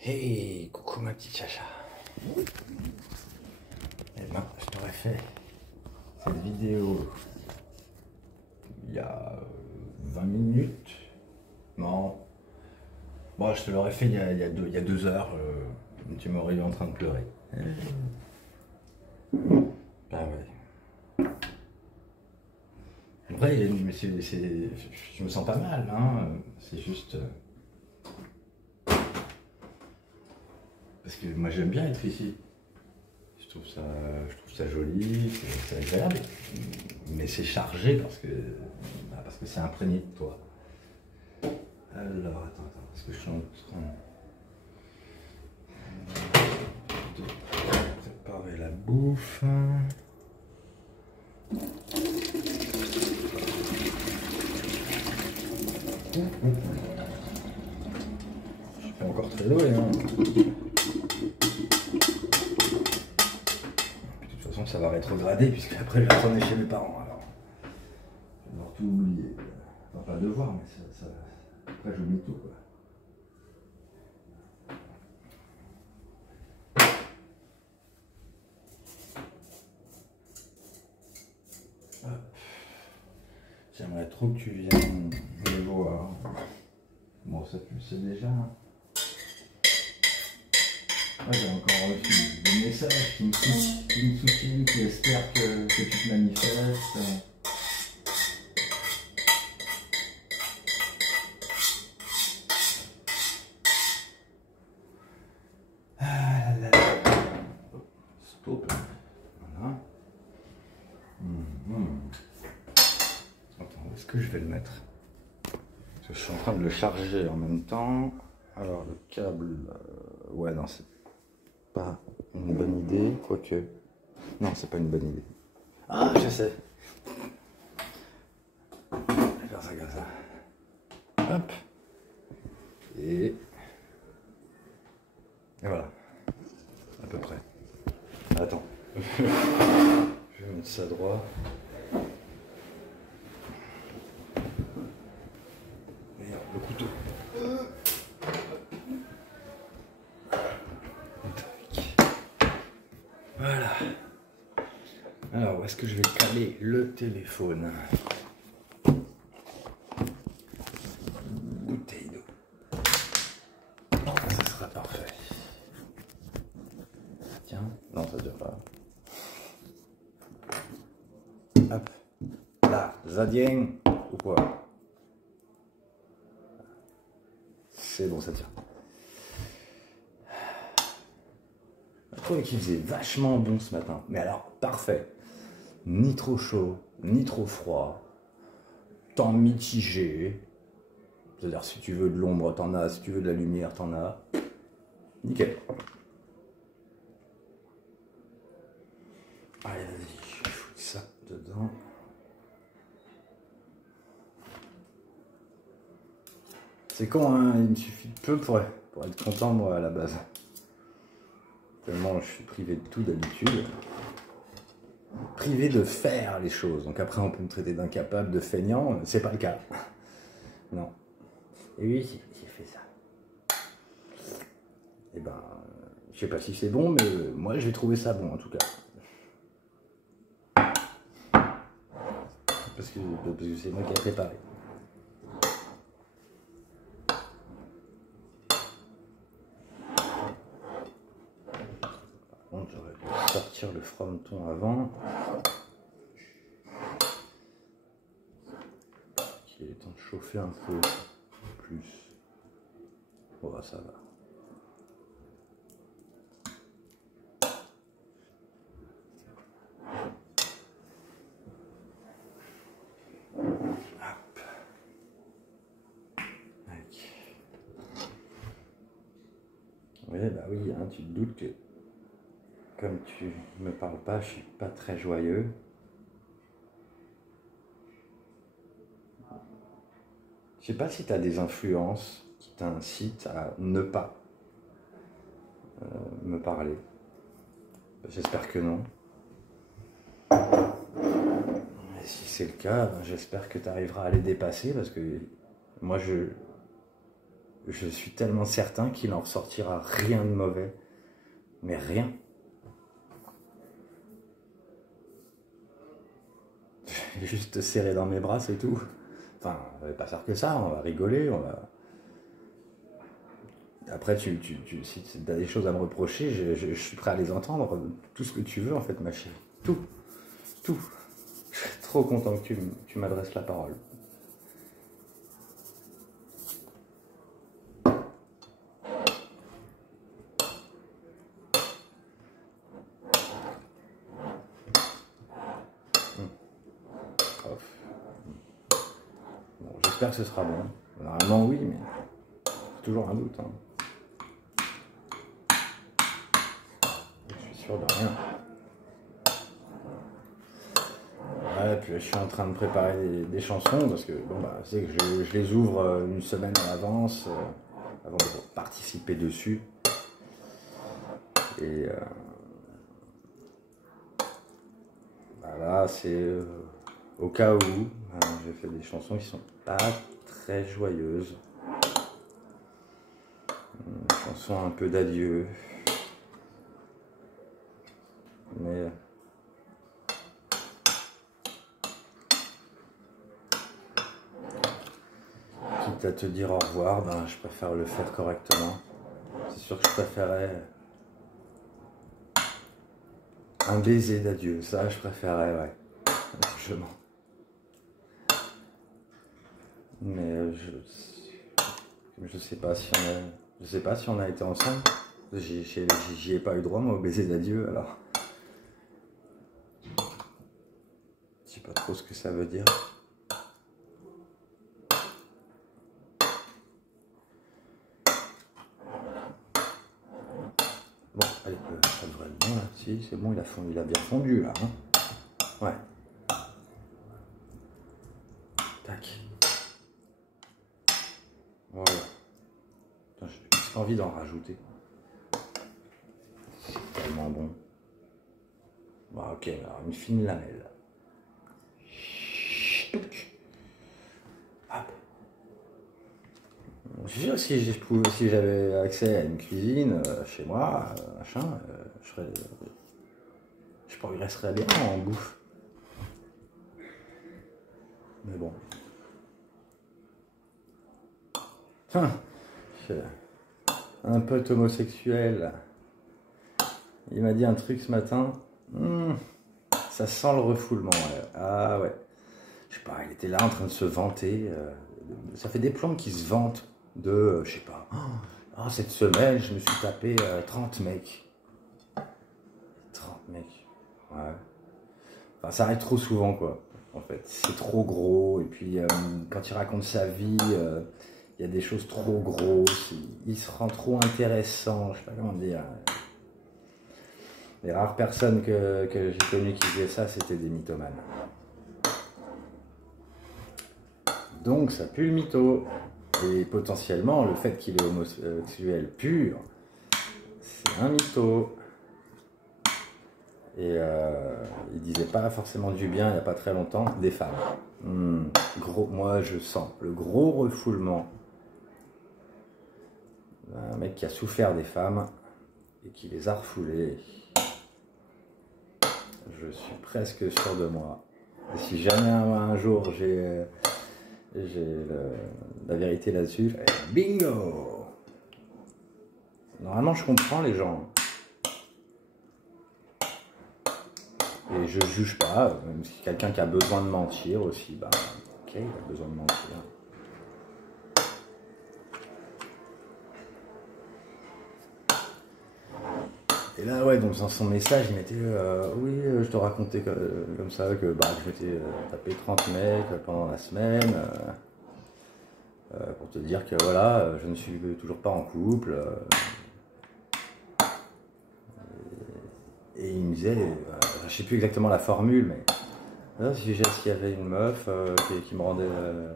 Hey, coucou ma petite chacha. Eh ben, je t'aurais fait cette vidéo il y a 20 minutes. Non. Bon, je te l'aurais fait il y a 2 heures. Tu m'aurais eu en train de pleurer. Ah ouais. Après, je me sens pas mal, hein. C'est juste. Parce que moi j'aime bien être ici. Je trouve ça joli, c'est agréable. Mais c'est chargé parce que c'est imprégné de toi. Alors, attends, parce que je suis en train de préparer la bouffe. Je suis pas encore très doué, hein. Ça va rétrograder puisque après je vais retourner chez mes parents, alors je vais devoir tout oublier, enfin pas devoir, mais après j'oublie tout, quoi. J'aimerais trop que tu viennes me voir. Bon, ça tu le sais déjà. J'ai encore reçu des messages qui me soutiennent, qui espèrent que tu te manifestes. Ah là là. Stop. Voilà. Attends, où est-ce que je vais le mettre? Parce que je suis en train de le charger en même temps. Alors le câble, ouais, non, c'est pas une bonne idée, quoique. Non, c'est pas une bonne idée. Ah, je sais. Je vais faire ça comme ça. Hop. Et voilà. À peu près. Attends. Je vais mettre ça droit. Merde, le couteau. Voilà. Alors, où est-ce que je vais caler le téléphone? Bouteille d'eau. Non, ça sera parfait. Tiens, non, ça dure pas. Hop. Là, Zadien ou quoi? C'est bon, ça tient. Je trouvais qu'il faisait vachement bon ce matin. Mais alors, parfait. Ni trop chaud, ni trop froid. Temps mitigé. C'est-à-dire, si tu veux de l'ombre, t'en as. Si tu veux de la lumière, t'en as. Nickel. Allez, vas-y, je vais foutre ça dedans. C'est con, hein, il me suffit de peu pour être content, moi, à la base. Tellement je suis privé de tout d'habitude. Privé de faire les choses. Donc après, on peut me traiter d'incapable, de feignant. C'est pas le cas. Non. Et oui, j'ai fait ça. Et ben, je sais pas si c'est bon, mais moi, j'ai trouvé ça bon, en tout cas. Parce que c'est moi qui ai préparé. J'aurais dû sortir le frometon avant. Il est temps de chauffer un peu plus. Bon, bah, ça va. Hop. Oui, bah oui, hein, tu te doutes que comme tu me parles pas, je suis pas très joyeux. Je sais pas si tu as des influences qui t'incitent à ne pas me parler. J'espère que non. Et si c'est le cas, j'espère que tu arriveras à les dépasser parce que moi je suis tellement certain qu'il n'en ressortira rien de mauvais. Mais rien. Je vais juste te serrer dans mes bras, c'est tout. Enfin, on va pas faire que ça, on va rigoler, on va... Après, si tu as des choses à me reprocher, je suis prêt à les entendre. Tout ce que tu veux, en fait, ma chérie. Tout. Tout. Je suis trop content que tu m'adresses la parole. Bon, j'espère que ce sera bon. Normalement, oui, mais c'est toujours un doute. Hein. Je suis sûr de rien. Ouais, puis je suis en train de préparer des chansons parce que bon bah c'est que je les ouvre une semaine à l'avance avant de participer dessus. Et voilà, c'est au cas où j'ai fait des chansons qui sont pas très joyeuses. Une chanson un peu d'adieu. Mais quitte à te dire au revoir, ben, je préfère le faire correctement. C'est sûr que je préférais un baiser d'adieu. Ça, je préférais, ouais. Largement. Mais je sais pas si on a été ensemble. J'y ai pas eu droit, moi, au baiser d'adieu, alors. Je sais pas trop ce que ça veut dire. Bon, allez, ça devrait être bon là. Si, c'est bon, il a bien fondu là. Hein, ouais. Tac. Voilà. J'ai presque envie d'en rajouter. C'est tellement bon. Bon, ok, alors une fine lamelle. Hop. Si j'avais accès à une cuisine chez moi, machin, je progresserais bien en bouffe. Mais bon. Un pote homosexuel, il m'a dit un truc ce matin. Ça sent le refoulement. Ouais. Ah ouais. Je sais pas, il était là en train de se vanter. Ça fait des plombs qui se vantent de, je sais pas. Oh, cette semaine, je me suis tapé 30 mecs. 30 mecs. Ouais. Enfin, ça arrive trop souvent, quoi. En fait, c'est trop gros. Et puis, quand il raconte sa vie, il y a des choses trop grosses. Il se rend trop intéressant. Je sais pas comment dire. Les rares personnes que j'ai connues qui faisaient ça, c'était des mythomanes. Donc, ça pue le mytho. Et potentiellement, le fait qu'il est homosexuel pur, c'est un mytho. Et il disait pas forcément du bien, il n'y a pas très longtemps, des femmes. Moi, je sens le gros refoulement d'un mec qui a souffert des femmes et qui les a refoulées. Je suis presque sûr de moi. Et si jamais un jour j'ai la vérité là-dessus, bingo! Normalement, je comprends les gens. Et je juge pas, même si quelqu'un qui a besoin de mentir aussi, bah ok, il a besoin de mentir. Et là, ouais, donc dans son message, il mettait oui, je te racontais comme ça que bah, je m'étais tapé 30 mecs pendant la semaine pour te dire que voilà, je ne suis toujours pas en couple. Et il me disait, je sais plus exactement la formule, mais s'il y avait une meuf qui me rendait,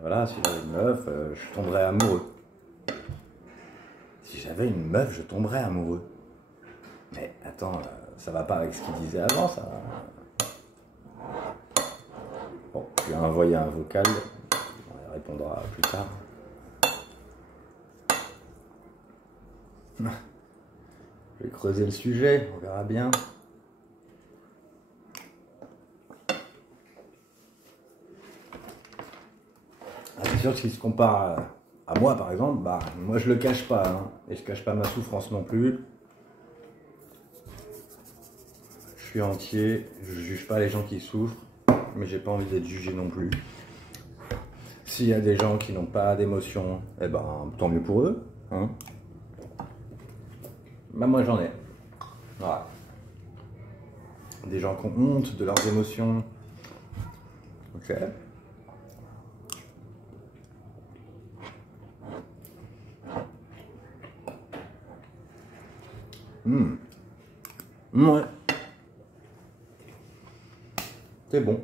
voilà, si j'avais une meuf, je tomberais amoureux. Si j'avais une meuf, je tomberais amoureux. Mais attends, ça va pas avec ce qu'il disait avant, ça. Bon, je lui ai envoyé un vocal, on répondra plus tard. Je vais creuser le sujet, on verra bien. Ah, c'est sûr que s'il se compare à moi par exemple, bah moi je le cache pas, hein, et je cache pas ma souffrance non plus. Je suis entier, je juge pas les gens qui souffrent, mais j'ai pas envie d'être jugé non plus. S'il y a des gens qui n'ont pas d'émotion, eh ben tant mieux pour eux, hein. Bah moi j'en ai. Voilà. Des gens qui ont honte de leurs émotions. Ok. Ouais. C'est bon.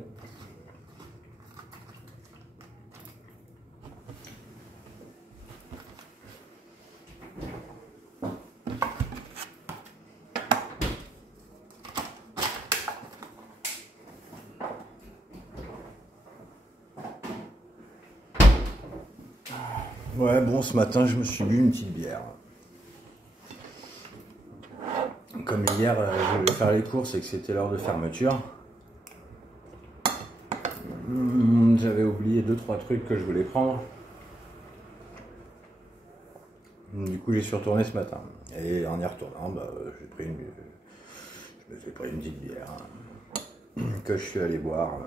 Ouais, bon, ce matin, je me suis bu une petite bière. Comme hier, je voulais faire les courses et que c'était l'heure de fermeture. J'avais oublié 2-3 trucs que je voulais prendre. Du coup, j'y suis retourné ce matin. Et en y retournant, bah, je me suis pris une petite bière que je suis allé boire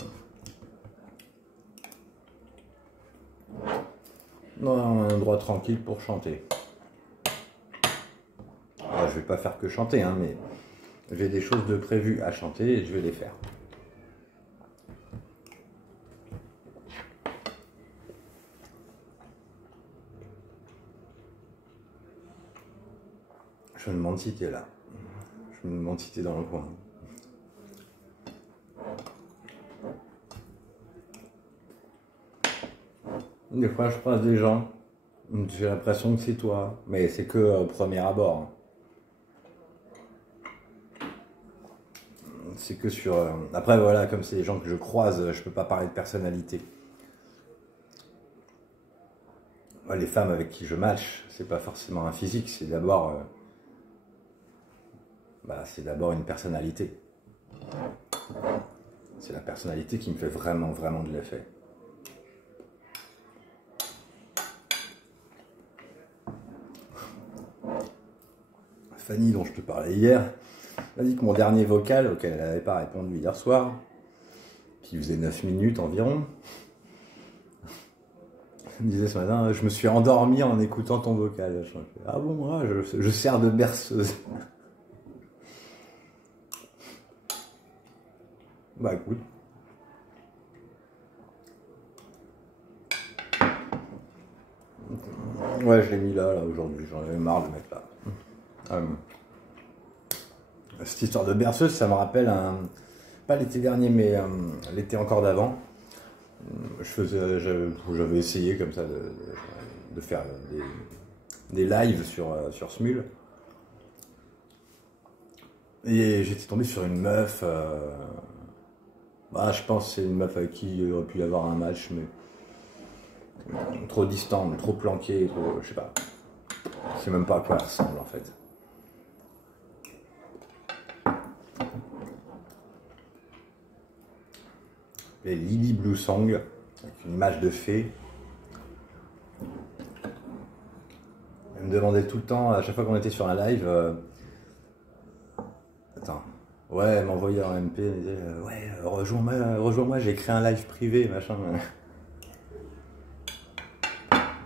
dans un endroit tranquille pour chanter. Alors, je vais pas faire que chanter, hein, mais j'ai des choses de prévues à chanter et je vais les faire. Je me demande si t'es là. Je me demande si t'es dans le coin. Des fois, je croise des gens. J'ai l'impression que c'est toi. Mais c'est que au premier abord. C'est que sur... Après, voilà, comme c'est des gens que je croise, je peux pas parler de personnalité. Moi, les femmes avec qui je match, c'est pas forcément un physique, c'est d'abord... c'est d'abord une personnalité. C'est la personnalité qui me fait vraiment, vraiment de l'effet. Fanny, dont je te parlais hier, m'a dit que mon dernier vocal, auquel elle n'avait pas répondu hier soir, qui faisait 9 minutes environ, elle me disait ce matin, je me suis endormi en écoutant ton vocal. Je fais, ah bon, moi, je sers de berceuse. Bah écoute. Ouais, je l'ai mis là aujourd'hui, j'en avais marre de le mettre là. Cette histoire de berceuse, ça me rappelle pas l'été dernier, mais l'été encore d'avant. J'avais essayé comme ça de faire des lives sur Smule. Et j'étais tombé sur une meuf. Je pense que c'est une meuf avec qui il aurait pu y avoir un match, mais trop distante, trop planquée, je sais pas. Je sais même pas à quoi elle ressemble en fait. Les Lily Blue Song, avec une image de fée. Elle me demandait tout le temps, à chaque fois qu'on était sur un live, ouais, elle m'envoyait en MP, elle me disait, ouais, rejoins-moi, j'ai créé un live privé, machin.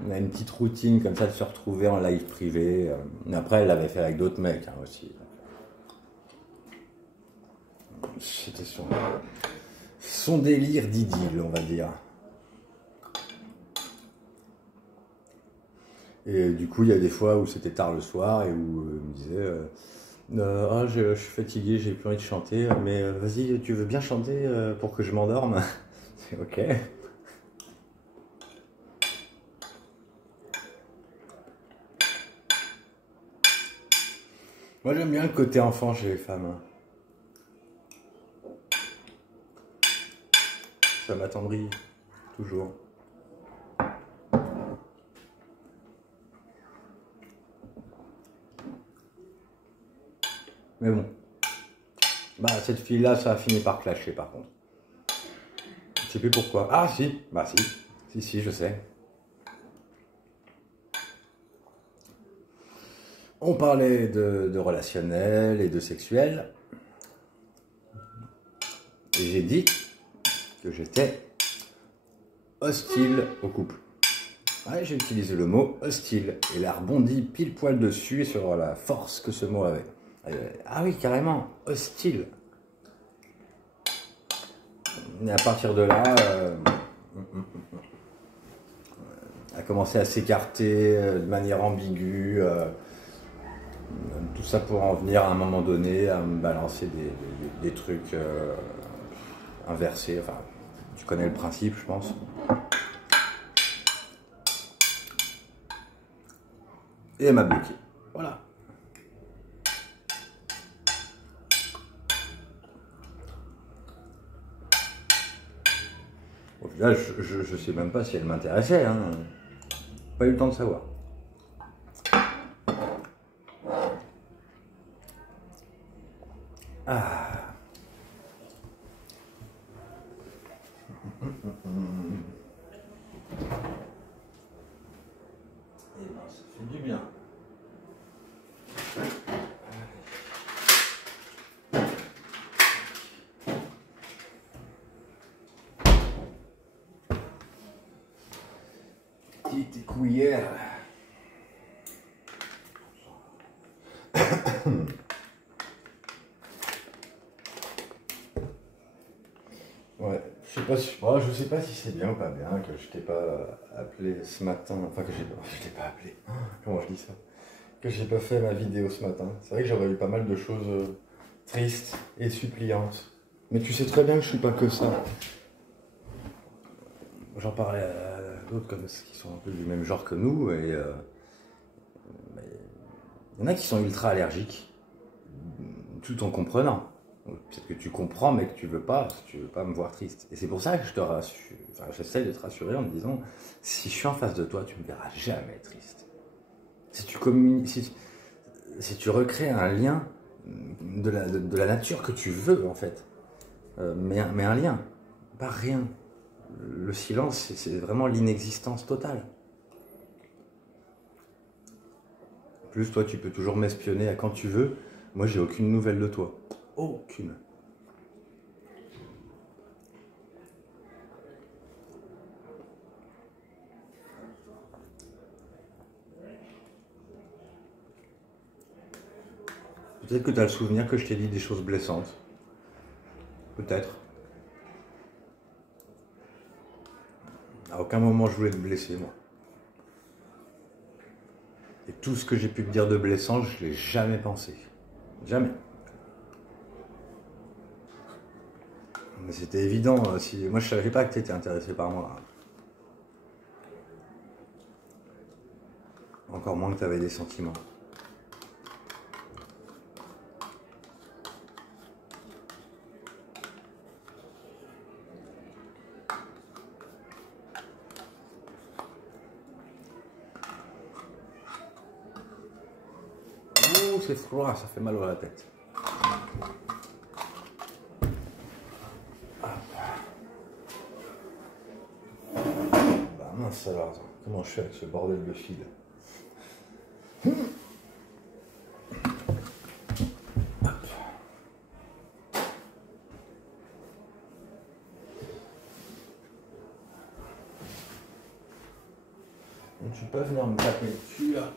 On a une petite routine comme ça de se retrouver en live privé. Après, elle l'avait fait avec d'autres mecs aussi. C'était son délire d'idylle, on va dire. Et du coup, il y a des fois où c'était tard le soir et où il me disait je suis fatigué, j'ai plus envie de chanter, mais vas-y, tu veux bien chanter pour que je m'endorme? C'est ok. Moi, j'aime bien le côté enfant chez les femmes. Ça m'attendrit, toujours. Mais bon. Bah, cette fille-là, ça a fini par clasher, par contre. Je sais plus pourquoi. Ah, si. Bah, si. Si, je sais. On parlait de relationnel et de sexuel. Et j'ai dit que j'étais hostile au couple. Ouais, j'ai utilisé le mot hostile. Et elle a rebondi pile poil dessus sur la force que ce mot avait. Ah oui, carrément, hostile. Et à partir de là, elle a commencé à s'écarter de manière ambiguë. Tout ça pour en venir à un moment donné à me balancer des trucs inversés. Enfin, tu connais le principe, je pense. Et elle m'a bloqué. Voilà. Au final, je sais même pas si elle m'intéressait. Hein. Pas eu le temps de savoir. Ah. Eh ben, ça fait du bien. Petite cuillère. Ouais, je sais pas si c'est bien ou pas bien que je t'ai pas appelé ce matin, enfin que je t'ai pas appelé, comment je dis ça, que j'ai pas fait ma vidéo ce matin. C'est vrai que j'aurais eu pas mal de choses tristes et suppliantes, mais tu sais très bien que je suis pas que ça. J'en parlais à d'autres comme qui sont un peu du même genre que nous, et il y en a qui sont ultra allergiques, tout en comprenant. Peut-être que tu comprends, mais que tu veux pas me voir triste. Et c'est pour ça que je te rassure, enfin, j'essaie de te rassurer en me disant, si je suis en face de toi, tu me verras jamais triste. Si tu communiques, si tu recrées un lien de la nature que tu veux, en fait, mais un lien, pas rien. Le silence, c'est vraiment l'inexistence totale. En plus, toi, tu peux toujours m'espionner à quand tu veux. Moi, j'ai aucune nouvelle de toi. Aucune. Peut-être que tu as le souvenir que je t'ai dit des choses blessantes. Peut-être. À aucun moment je voulais te blesser, moi. Et tout ce que j'ai pu te dire de blessant, je ne l'ai jamais pensé. Jamais. Mais c'était évident. Moi, je savais pas que tu étais intéressé par moi. Encore moins que tu avais des sentiments. Oh, c'est froid, ça fait mal à la tête. Bah mince alors, comment je fais avec ce bordel de fil? Tu peux venir me taper le cul là.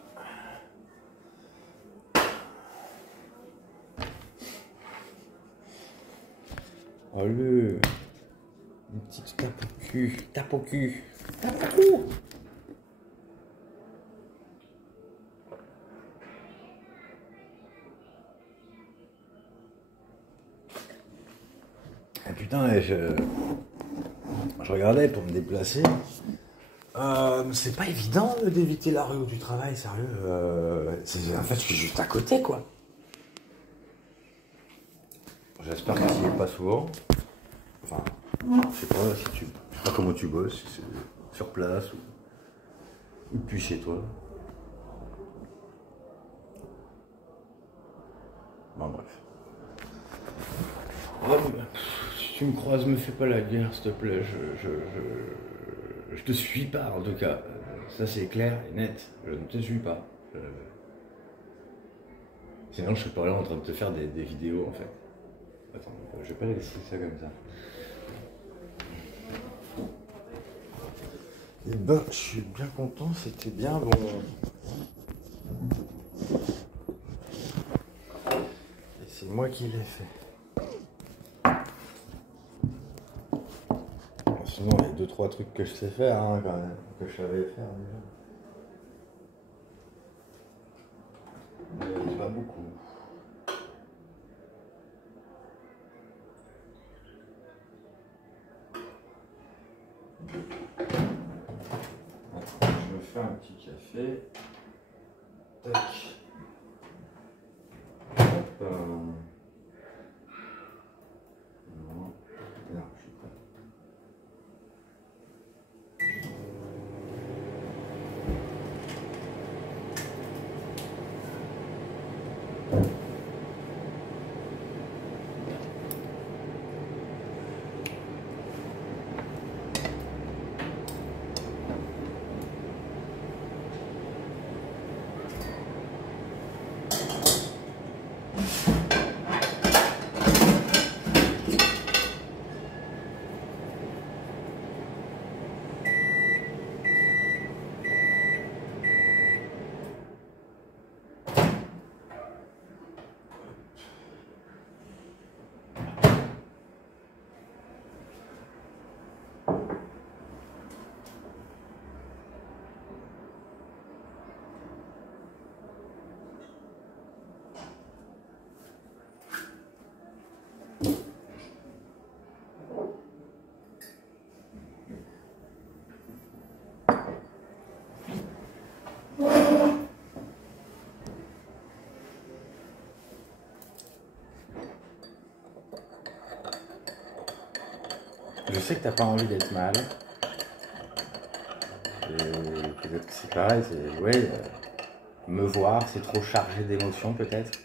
Allez, une petite tape au cul, tape au cul, tape au cul. Ah putain, je regardais pour me déplacer. C'est pas évident d'éviter la rue du travail, sérieux. En fait, je suis juste à côté, quoi. J'espère que tu n'y es pas souvent. Enfin, je sais pas comment tu bosses, si c'est sur place ou depuis chez toi. Bon, bref. Oh, bah, si tu me croises, me fais pas la guerre, s'il te plaît. Je te suis pas, en tout cas. Ça, c'est clair et net. Je ne te suis pas. Sinon, je serais pas là en train de te faire des vidéos, en fait. Attends, je vais pas laisser ça comme ça. Et ben, je suis bien content, c'était bien bon. Et c'est moi qui l'ai fait. Bon, sinon, il y a 2-3 trucs que je sais faire, hein, quand même, que je savais faire déjà. Mais pas beaucoup. Attends, je me fais un petit café. Tac. Hop. Non, je suis prêt. Je sais que t'as pas envie d'être mal. Et peut-être que c'est pareil, c'est. Ouais, me voir, c'est trop chargé d'émotions peut-être.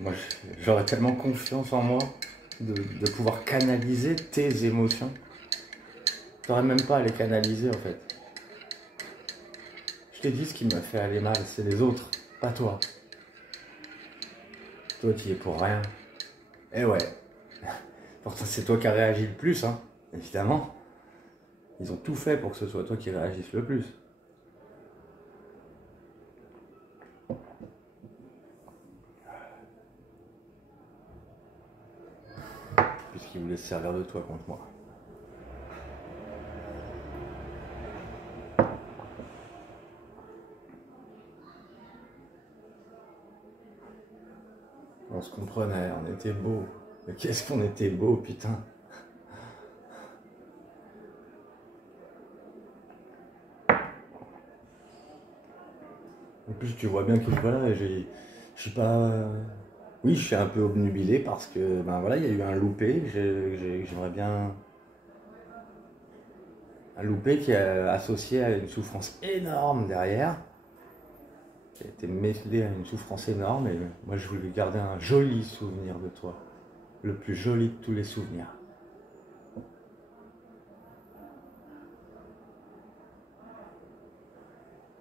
Moi, j'aurais tellement confiance en moi de pouvoir canaliser tes émotions. T'aurais même pas à les canaliser en fait. Je t'ai dit ce qui m'a fait aller mal, c'est les autres, pas toi. Toi, tu y es pour rien. Eh ouais. Pourtant, c'est toi qui as réagi le plus, hein, évidemment. Ils ont tout fait pour que ce soit toi qui réagisses le plus. Puisqu'ils voulaient se servir de toi contre moi. On se comprenait, on était beaux. Mais qu'est-ce qu'on était beaux, putain. En plus, tu vois bien que voilà, je suis pas. Oui, je suis un peu obnubilé parce que ben voilà, il y a eu un loupé. J'aimerais bien. Un loupé qui est associé à une souffrance énorme derrière. Qui a été mêlé à une souffrance énorme. Et moi, je voulais garder un joli souvenir de toi. Le plus joli de tous les souvenirs.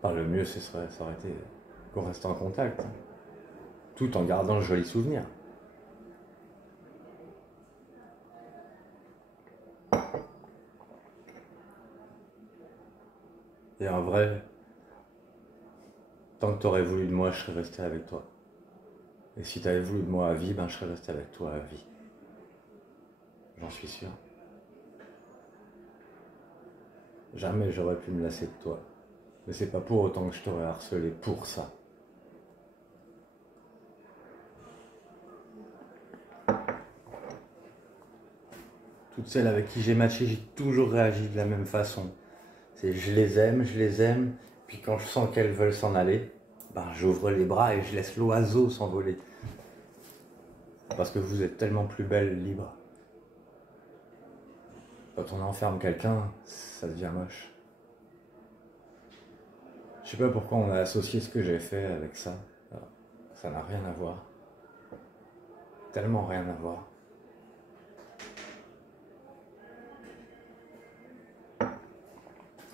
Enfin, le mieux, ça aurait été qu'on reste en contact. Tout en gardant le joli souvenir. Et en vrai, tant que tu aurais voulu de moi, je serais resté avec toi. Et si tu avais voulu de moi à vie, ben je serais resté avec toi à vie. J'en suis sûr. Jamais j'aurais pu me lasser de toi. Mais c'est pas pour autant que je t'aurais harcelé pour ça. Toutes celles avec qui j'ai matché, j'ai toujours réagi de la même façon. C'est je les aime, puis quand je sens qu'elles veulent s'en aller, ben j'ouvre les bras et je laisse l'oiseau s'envoler. Parce que vous êtes tellement plus belle libre. Quand on enferme quelqu'un, ça devient moche. Je sais pas pourquoi on a associé ce que j'ai fait avec ça. Alors, ça n'a rien à voir. Tellement rien à voir.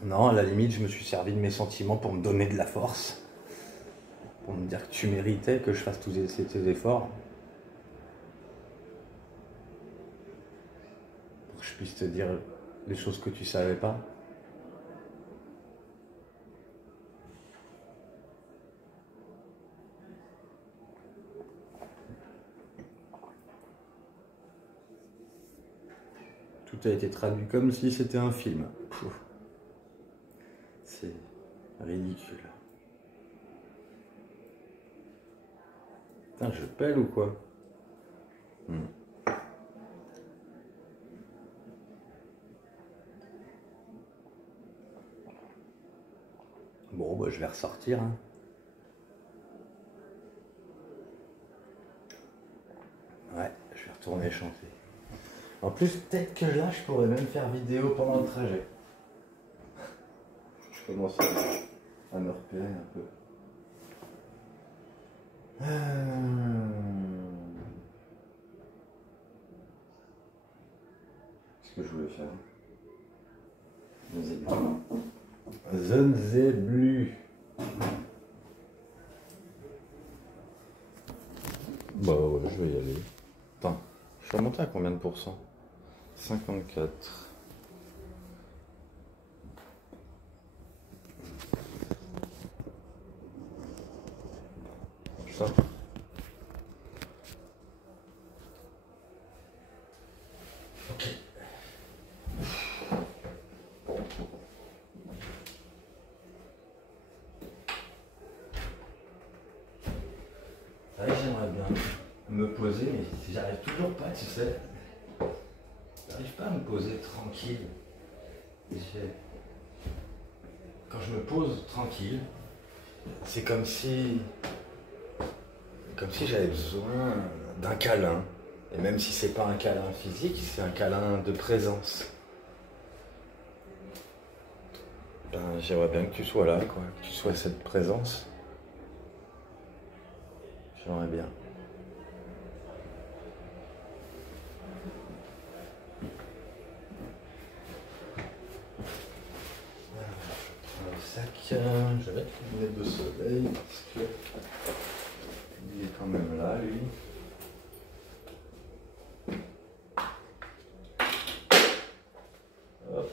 Non, à la limite, je me suis servi de mes sentiments pour me donner de la force. Pour me dire que tu méritais que je fasse tous ces efforts. Pour que je puisse te dire les choses que tu savais pas. Tout a été traduit comme si c'était un film. C'est ridicule. Putain, je pèle ou quoi? Bon, bah, je vais ressortir. Hein. Ouais, je vais retourner chanter. En plus, peut-être que là, je pourrais même faire vidéo pendant le trajet. Je commence à me repérer un peu. Qu'est-ce que je voulais faire? Je ne sais plus. Bah ouais, je vais y aller. Attends, je suis remonté à combien de pourcents? 54. Ça. Ok. J'aimerais bien me poser, mais j'arrive toujours pas, tu sais. J'arrive pas à me poser tranquille. Quand je me pose tranquille, c'est comme si j'avais besoin d'un câlin. Et même si c'est pas un câlin physique, c'est un câlin de présence. Ben, j'aimerais bien que tu sois là, quoi. Que tu sois cette présence. J'aimerais bien. Un sac, je vais mettre une lunette de soleil parce que il est quand même là, lui. Hop.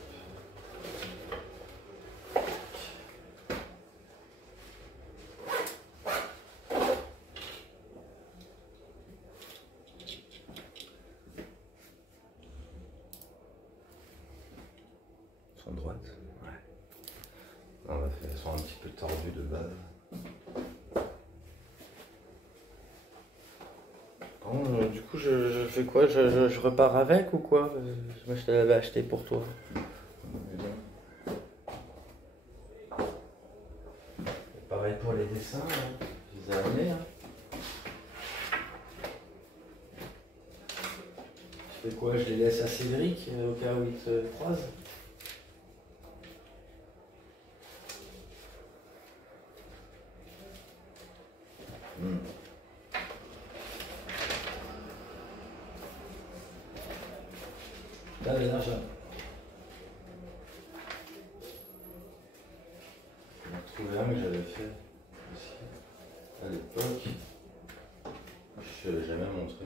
Sont droite. Ouais. Non, elles sont un petit peu tordues de base. Bon, du coup, je fais quoi? Je repars avec ou quoi? Moi, je te l'avais acheté pour toi. Et pareil pour les dessins, hein. Je les ai amenés. Hein. Je fais quoi? Je les laisse à Cédric au cas où il te croise. Là, les achats. On a trouvé un que j'avais fait aussi à l'époque. Je ne l'avais jamais montré.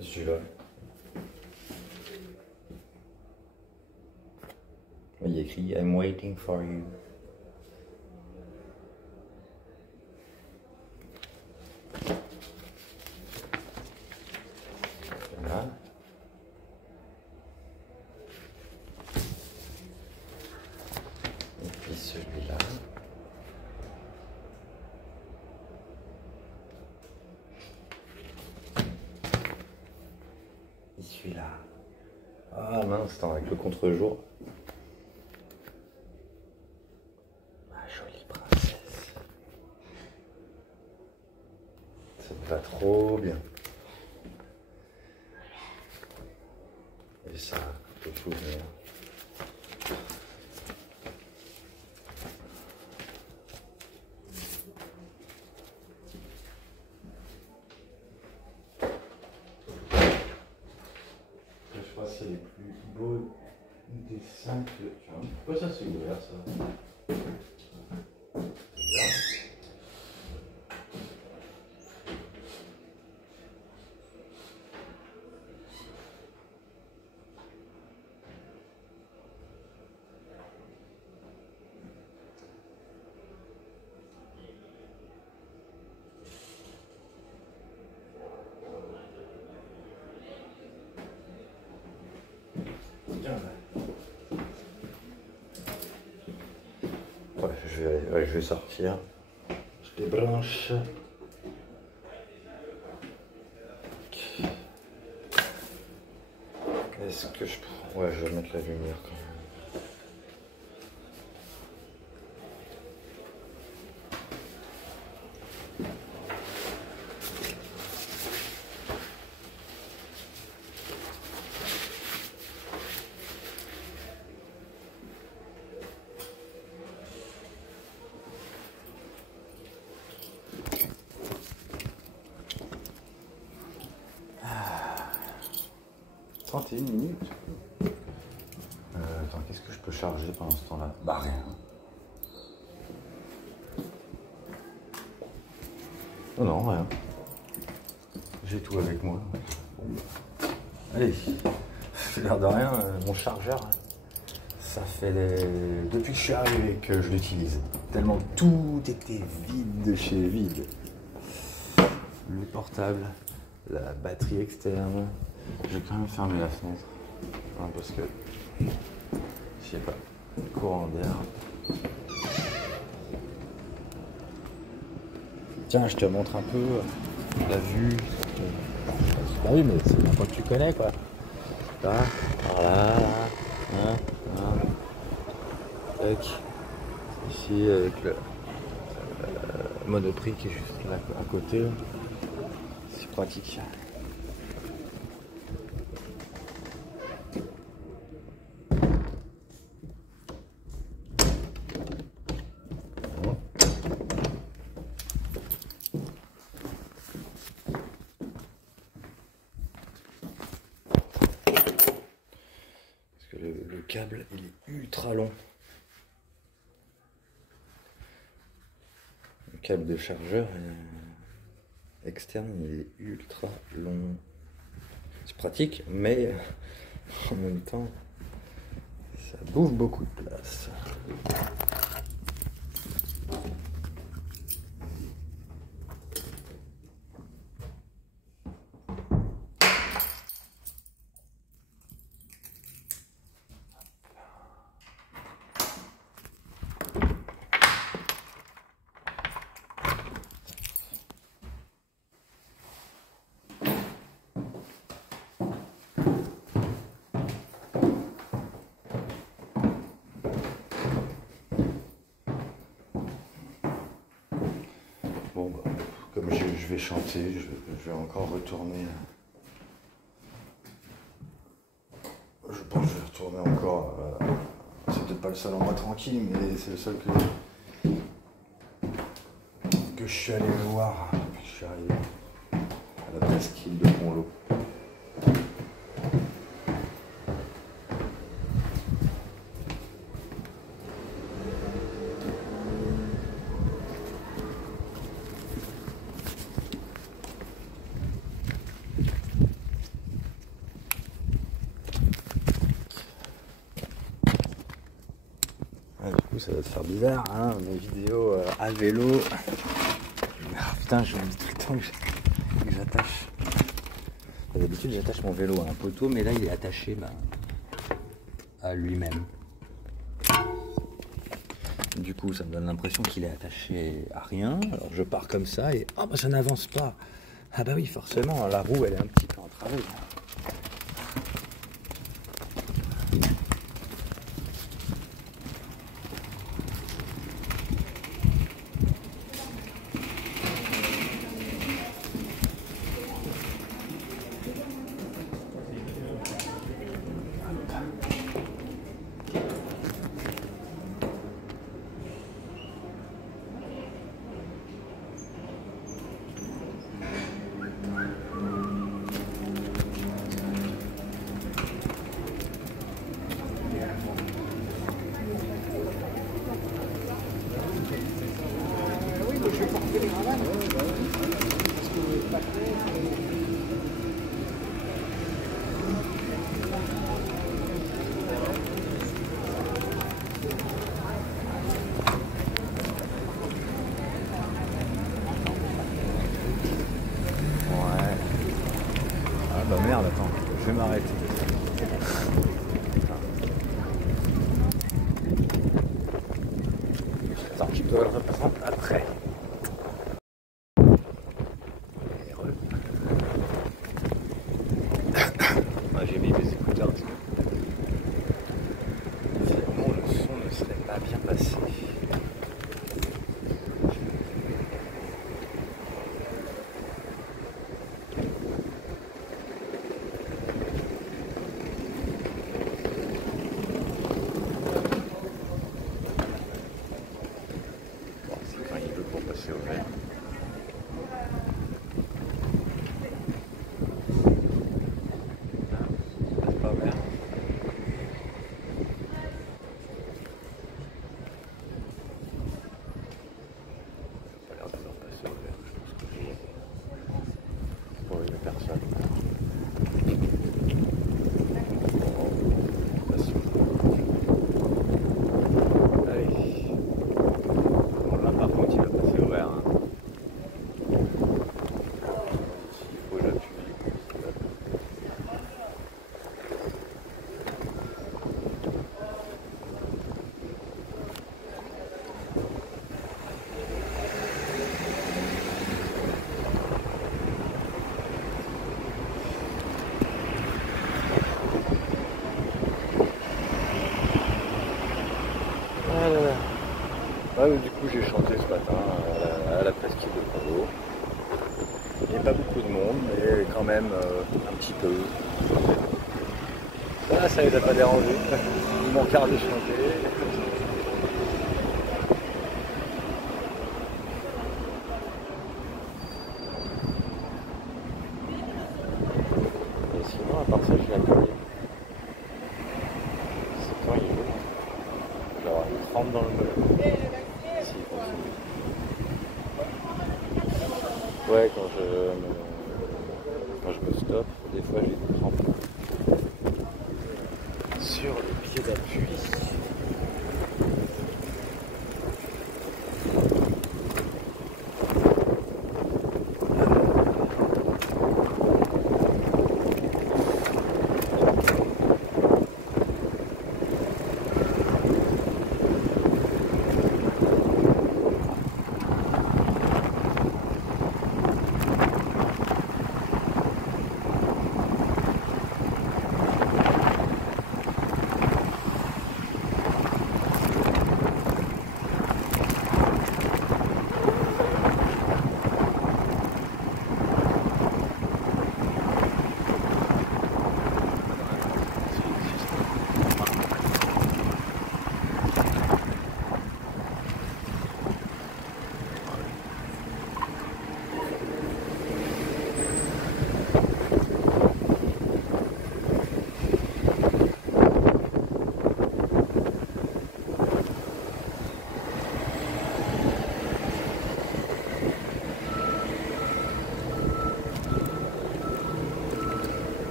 Celui-là. Il y a écrit I'm waiting for you. Voilà. Et puis celui-là. Et celui-là. Ah mince, attends, avec le contre-jour. Ma jolie princesse. Ça me va trop bien. Et ça, peut souvenir. 5. Pourquoi ça c'est ouvert ça? Ouais, je vais sortir. Je débranche. Est-ce que je prends... Ouais, je vais mettre la lumière quand même. Ah, 31 minutes. Attends, qu'est-ce que je peux charger pendant ce temps-là? Bah rien. Non, non, rien. J'ai tout avec moi. Allez, l'air de rien, mon chargeur, ça fait depuis que je suis arrivé que je l'utilise. Tellement tout était vide de chez vide. Le portable, la batterie externe. Je vais quand même fermer la fenêtre. Hein, parce que, je sais pas, courant d'air. Tiens, je te montre un peu la vue. Bah oui, mais c'est un point que tu connais, quoi. Là, voilà, hein, hein. Tac. Ici, avec le Monoprix qui est juste là à côté. C'est pratique. Le câble, il est ultra long. Le câble de chargeur externe, il est ultra long. C'est pratique, mais en même temps, ça bouffe beaucoup de place. Bon, bah, comme je vais chanter, je vais encore retourner. Je pense que je vais retourner encore. C'est peut-être pas le seul endroit tranquille, mais c'est le seul que je suis allé voir depuis que je suis arrivé à la presqu'île de Pont-L'Eau. Du coup, ça va te faire bizarre, hein, mes vidéos à vélo. Ah, putain, j'oublie tout le temps que j'attache. D'habitude, j'attache mon vélo à un poteau, mais là, il est attaché à lui-même. Du coup, ça me donne l'impression qu'il est attaché à rien. Alors, je pars comme ça et oh, bah, ça n'avance pas. Ah bah oui, forcément, la roue, elle est un petit peu entravée. Attends, je dois le reprendre après. Moi j'ai mis mes écouteurs parce que finalement le son ne serait pas bien passé. Bon, c'est quand il veut pour passer au vert. Personne. Allez. Bon, là par contre il va passer au vert. Hein. S'il faut j'appuie. Ouais, du coup j'ai chanté ce matin à la presqu'île de Congo. Il n'y a pas beaucoup de monde, mais quand même un petit peu. Ça les a pas dérangés. Ils m'ont regardé chanter. Et sinon, à part ça, je l'ai appelé. C'est quand il veut. Genre, il trempe dans le melon. S'il continue. Ouais, quand je me stoppe, des fois j'ai des crampes sur le pied d'appui.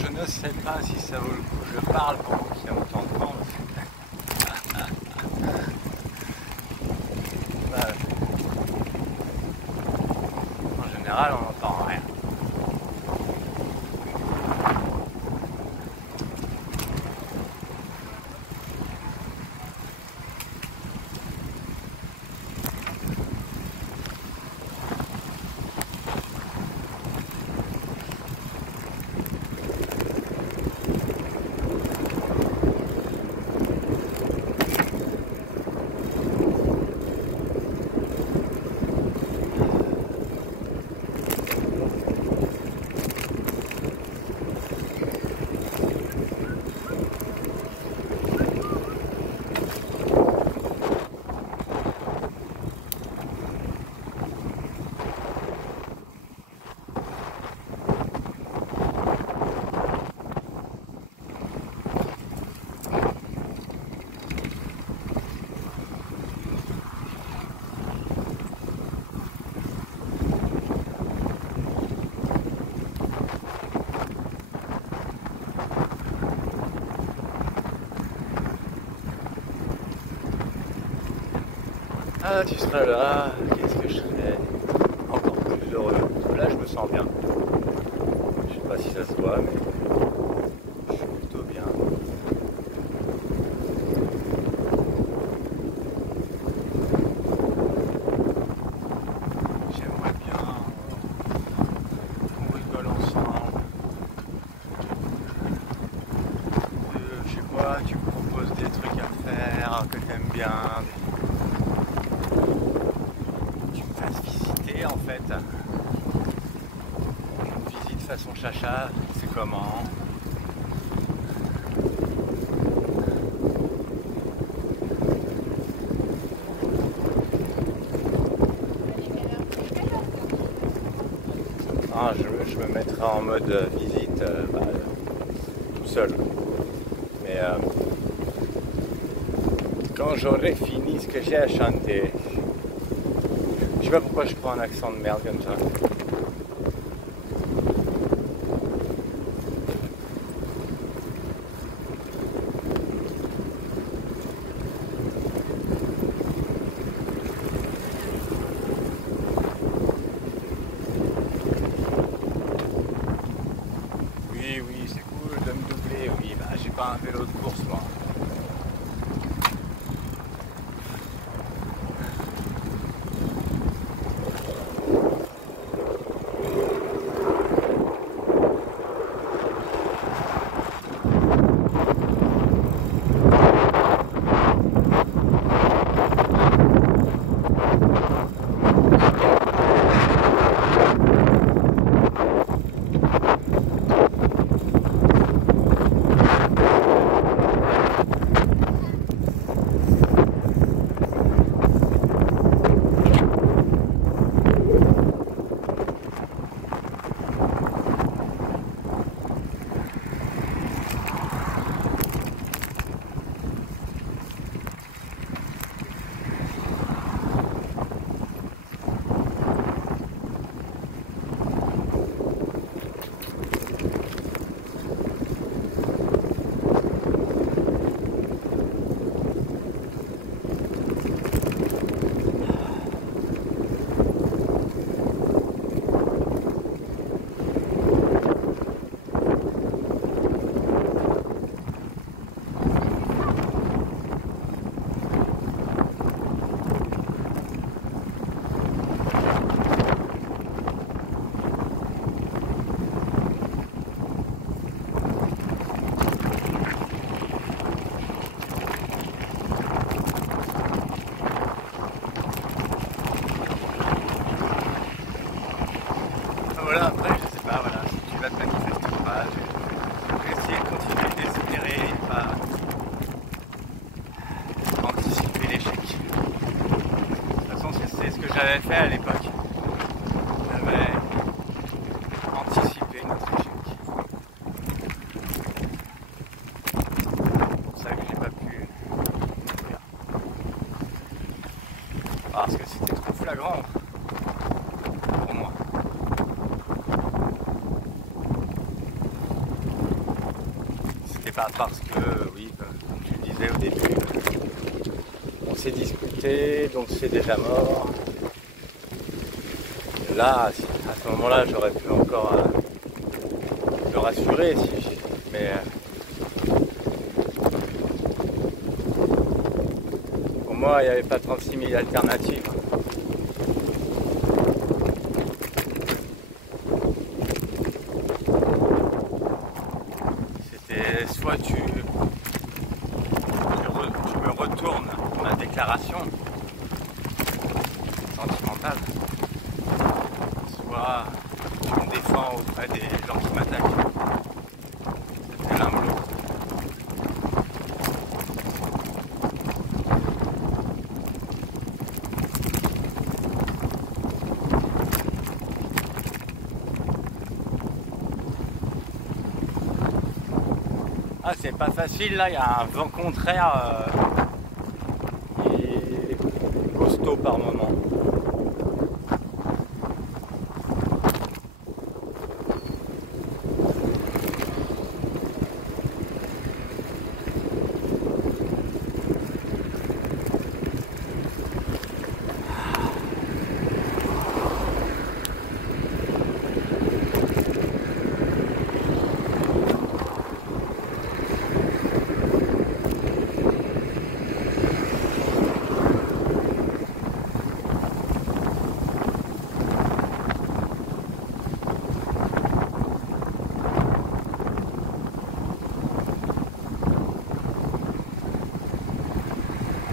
Je ne sais pas si ça vaut le coup. Je parle pendant qu'il y a autant de temps. En général, on n'entend rien. Ah, tu seras là, qu'est-ce que je serais encore plus heureux. Parce que là, je me sens bien. Je sais pas si ça se voit, mais je suis plutôt bien. J'aimerais bien qu'on rigole ensemble. Je sais pas, tu me proposes des trucs à faire que t'aimes bien. Tu me fasses visiter en fait. Une visite façon chacha, c'est comment? Ah, je me mettrai en mode visite tout seul. Mais quand j'aurai fini ce que j'ai à chanter, je sais pas pourquoi je prends un accent de merde comme ça. Oui, oui, c'est cool de me doubler, oui, bah j'ai pas un vélo de course moi. Voilà, après, je sais pas, voilà, si tu vas te manifester ou pas, je vais essayer de continuer d'espérer et pas anticiper l'échec. De toute façon, c'est ce que j'avais fait à l'époque. J'avais anticipé notre échec. C'est pour ça que j'ai pas pu mourir. Parce que c'était trop flagrant pour moi. C'était pas parce que, oui, comme tu le disais au début, on s'est disputé, donc c'est déjà mort. Là, à ce moment-là, j'aurais pu encore me rassurer, mais pour moi, il n'y avait pas 36 000 alternatives. C'était soit tu me retournes ma déclaration sentimentale, soit tu me défends auprès des gens qui m'attaquent. C'était l'un ou l'autre. Ah, c'est pas facile là, il y a un vent contraire qui est costaud par moment.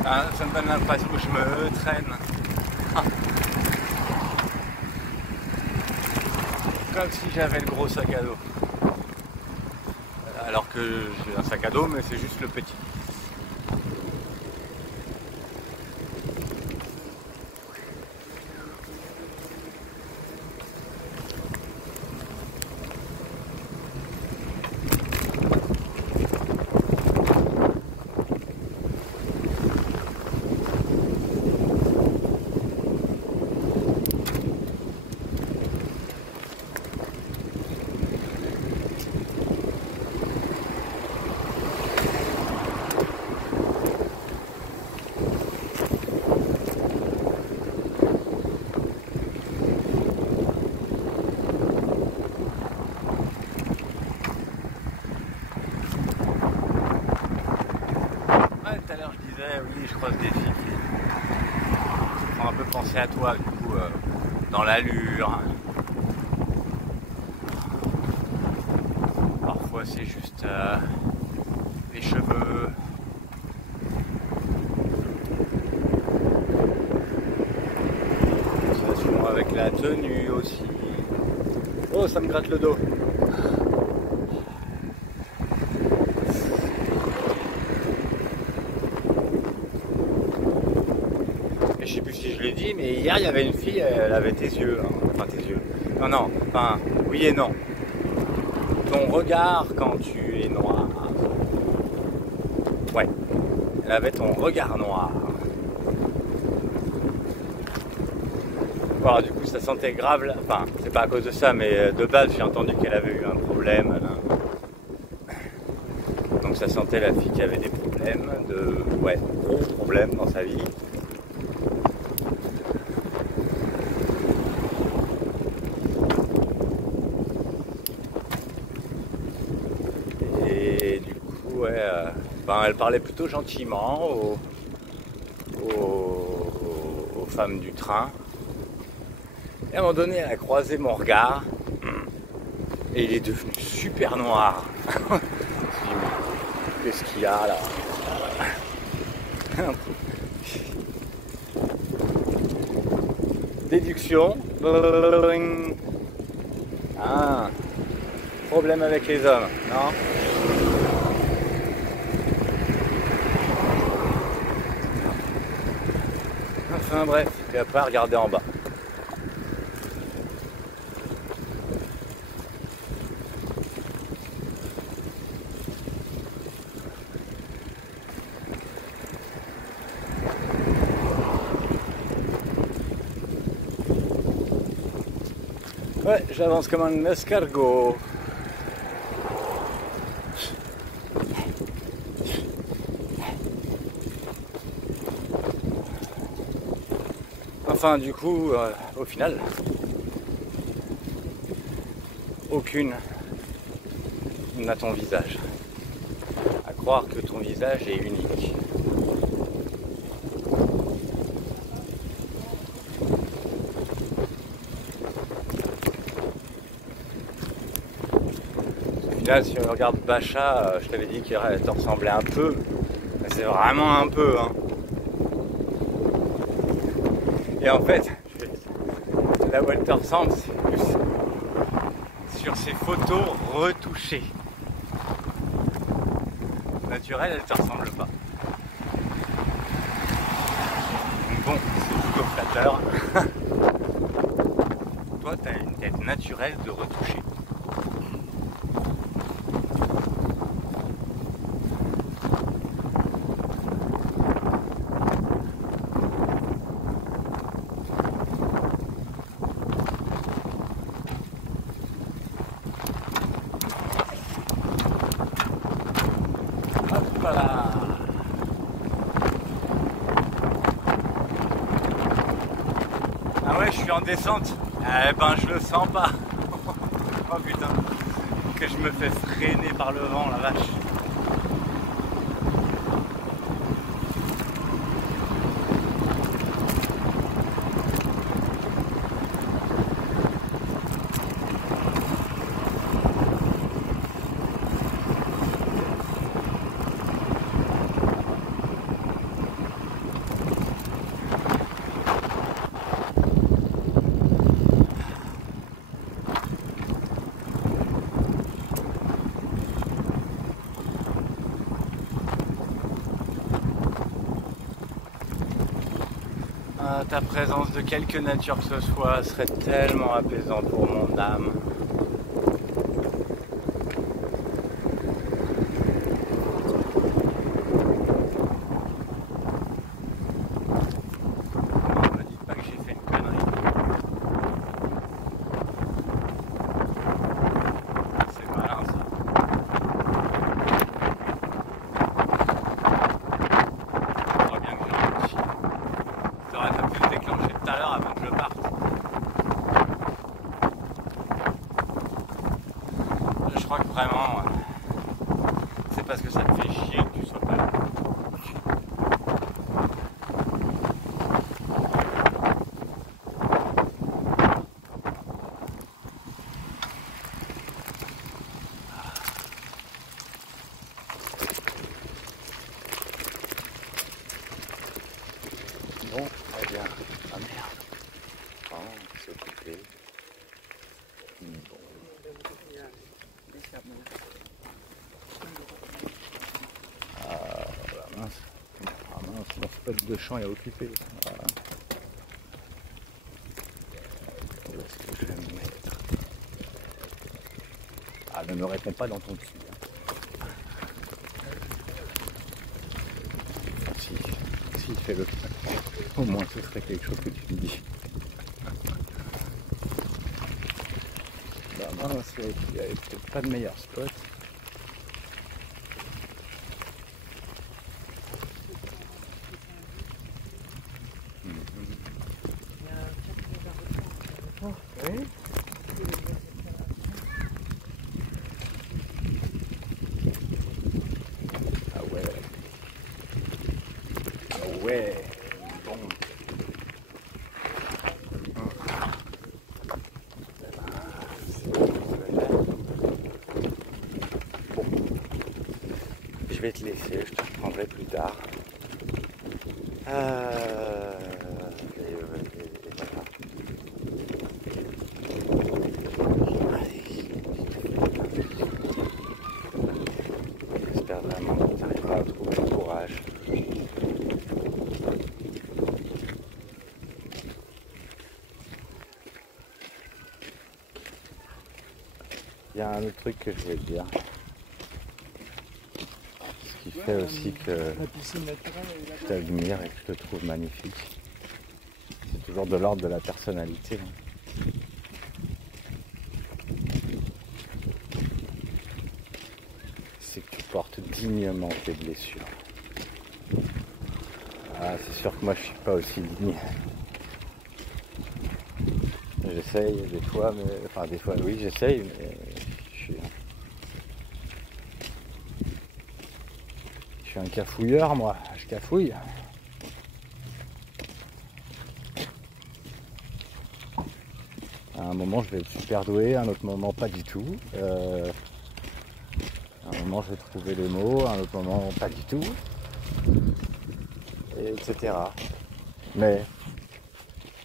Ah, ça me donne l'impression que je me traîne. Comme si j'avais le gros sac à dos. Alors que j'ai un sac à dos, mais c'est juste le petit. Tout à l'heure je disais, oui, je croise des filles qui font un peu penser à toi, du coup, dans l'allure. Parfois c'est juste les cheveux. Souvent avec la tenue aussi. Oh, ça me gratte le dos. Je sais plus si je l'ai dit, mais hier il y avait une fille, elle avait tes yeux, hein. Enfin tes yeux. Non, non, enfin oui et non. Ton regard quand tu es noir. Ouais, elle avait ton regard noir. Voilà, du coup ça sentait grave, enfin c'est pas à cause de ça, mais de base j'ai entendu qu'elle avait eu un problème. Donc ça sentait la fille qui avait des problèmes, ouais, gros problèmes dans sa vie. Et du coup, ouais, elle parlait plutôt gentiment aux femmes du train. Et à un moment donné, elle a croisé mon regard et il est devenu super noir. Je me suis dit, mais qu'est-ce qu'il y a là? Déduction. Ah, problème avec les hommes, non? Enfin bref, et après regarder en bas. Ouais, j'avance comme un escargot. Enfin, du coup, au final, aucune n'a ton visage. À croire que ton visage est unique. Là, si on regarde Bacha, je t'avais dit qu'elle te ressemblait un peu. C'est vraiment un peu, hein. Et en fait, là où elle te ressemble, c'est plus sur ses photos retouchées. Naturelle, elle te ressemble pas. Donc bon, c'est plutôt flatteur. Toi, tu as une tête naturelle de retoucher. Voilà. Ah ouais, je suis en descente. Eh ben, je le sens pas. Oh putain, que je me fais freiner par le vent, la vache. Ta présence de quelque nature que ce soit serait tellement apaisant pour mon âme. Ne me dites pas que j'ai fait une connerie. C'est malin ça. Faudra bien que je réfléchisse. T'aurais pas pu le déclencher tout à l'heure avant que je parte. Je crois que vraiment, c'est parce que ça te fait chier que tu sois pas là. Bon, très bien. Ah merde. Oh, c'est occupé. Bon. Ah, mince. Ah mince, mon spot de champ est occupé. Voilà. Où est-ce que je vais me mettre? Ah, ne me réponds pas dans ton cul. Si, fais-le. Au moins, ce serait quelque chose que tu me dis. Bah mince, il n'y avait peut-être pas de meilleur spot. Oui. Ah ouais. Ah ouais. Bon. Je vais te laisser, je te reprendrai plus tard. Et voilà. J'espère vraiment que tu arriveras à trouver le courage. Il y a un autre truc que je voulais te dire. Ce qui fait aussi que je t'admire et que je te trouve magnifique. C'est toujours de l'ordre de la personnalité. C'est que tu portes dignement tes blessures. Ah, c'est sûr que moi je suis pas aussi digne. J'essaye des fois, mais enfin des fois oui j'essaye, mais je suis un cafouilleur moi, je cafouille. À un moment je vais être super doué, à un autre moment pas du tout. À un moment je vais trouver les mots, à un autre moment pas du tout. Et etc. Mais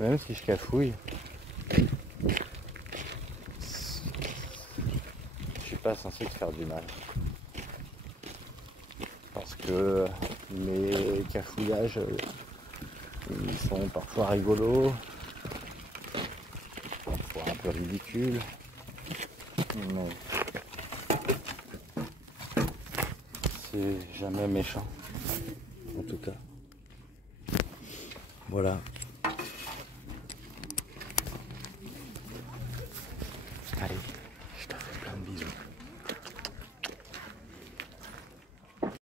même si je cafouille, je suis pas censé te faire du mal. Parce que mes cafouillages, ils sont parfois rigolos, parfois un peu ridicules, mais c'est jamais méchant, en tout cas. Voilà. Allez.